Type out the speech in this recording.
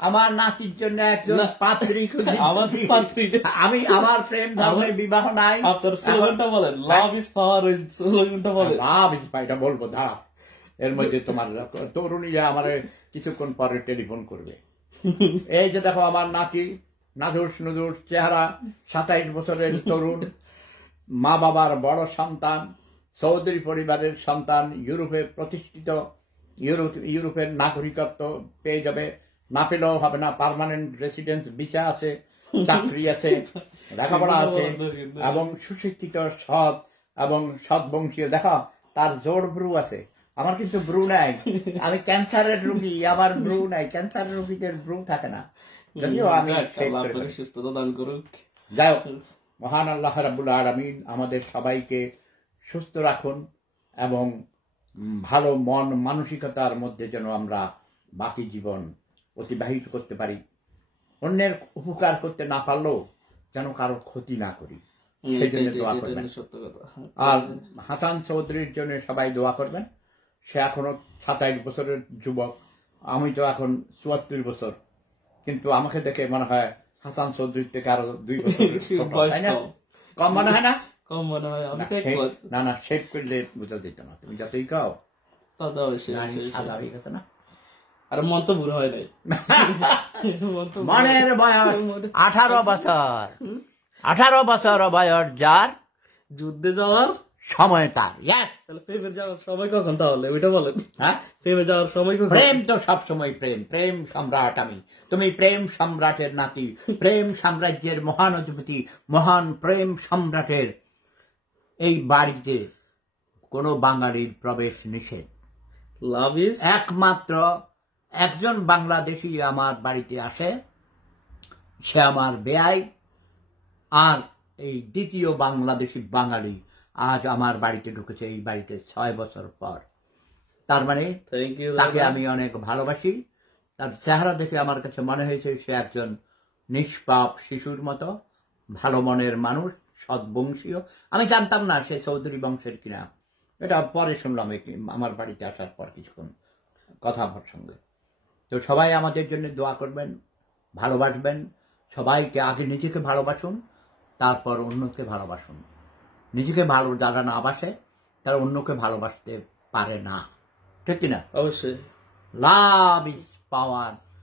আমার নাতির জন্য একজন পাত্রী খুঁজি। আমি আমার প্রেম ধর্মের বিবাহ নাই। আপনার স্লোগানটা বলেন, লাভ ইজ পাওয়ার, ওই স্লোগানটা বলেন। লাভ ইজ পাওয়ার, এটা বলবো, দাঁড়া। এর মধ্যে তোমার তরুণীরা আমার কিছুক্ষণ পরে টেলিফোন করবে। এই যে দেখো আমার নাতি, নাদুস নুদুস চেহারা, 27 বছরের তরুণ, মা বাবার বড় সন্তান, চৌধুরী পরিবারের সন্তান, ইউরোপে প্রতিষ্ঠিত, ইউরোপের নাগরিকত্ব পেয়ে যাবে, না পেলেও হবে না, পার্মানেন্ট রেসিডেন্স ভিসা আছে, চাকরি আছে, লেখাপড়া আছে, এবং সুশিক্ষিত, সৎ এবং সৎবংশীয়। দেখা তার জোর ব্রু আছে, আমার কিন্তু ব্রু নাই। আমি ক্যান্সারের রোগী, আমার ব্রু নাই। ক্যান্সারের রোগীদের ব্রু থাকে না, যদিও আমি সুস্থতা দান করুক। যাই হোক, মহান আল্লাহ রাব্বুল আলামিন আমাদের সবাইকে সুস্থ রাখুন এবং ভালো মন মানসিকতার মধ্যে যেন আমরা বাকি জীবন অতিবাহিত করতে পারি। অন্যের উপকার করতে না পারলেও যেন কারো ক্ষতি না করি, সেই জন্য দোয়া করবেন। আর হাসান চৌধুরীর জন্য সবাই দোয়া করবেন। সে এখনো 27 বছরের যুবক, আমি তো এখন 74 বছর, কিন্তু আমাকে দেখে মনে হয় হাসান চৌধুরীর থেকে আরো 2 বছর কম মনে হয় না? কম মনে হয়। না না, শেভ করলে বোঝা যেত না, তুমি যতই কাও সাদা হয়ে গেছে না। আর মন তো বুড়ো হয় নাই, মনের বয়স 18 বছর। 18 বছর বয়স যার, যুদ্ধে যাওয়ার সময় তার। তাহলে প্রেমে যাওয়ার সময় কখন, তাহলে ওইটা বলেন। হ্যাঁ, প্রেমে যাওয়ার সময় কখন? প্রেম তো সবসময় প্রেম। প্রেম সম্রাট আমি, তুমি প্রেম সম্রাটের নাতি, প্রেম সাম্রাজ্যের মহান অধিপতি, মহান প্রেম সম্রাটের এই বাড়িতে কোনো বাঙালির প্রবেশ নিষেধ। লাভ ইজ, একমাত্র একজন বাংলাদেশি আমার বাড়িতে আসে, সে আমার বেয়াই। আর এই দ্বিতীয় বাংলাদেশি বাঙালি আজ আমার বাড়িতে ঢুকেছে, এই বাড়িতে 6 বছর পর। তার মানে তাকে আমি অনেক ভালোবাসি। তার চেহারা দেখে আমার কাছে মনে হয়েছে সে একজন নিষ্পাপ শিশুর মতো ভালো মনের মানুষ, সৎবংশীয়। আমি জানতাম না সে চৌধুরী বংশের কিনা, এটা পরে শুনলাম আমার বাড়িতে আসার পর কিছুক্ষণ কথা সঙ্গে। তো সবাই আমাদের জন্য দোয়া করবেন, ভালোবাসবেন। সবাইকে আগে নিজেকে ভালোবাসুন, তারপর অন্যকে ভালোবাসুন। নিজেকে ভালো যারা না বাসে তারা অন্যকে ভালোবাসতে পারে না, ঠিক কিনা? অবশ্যই। Love is power.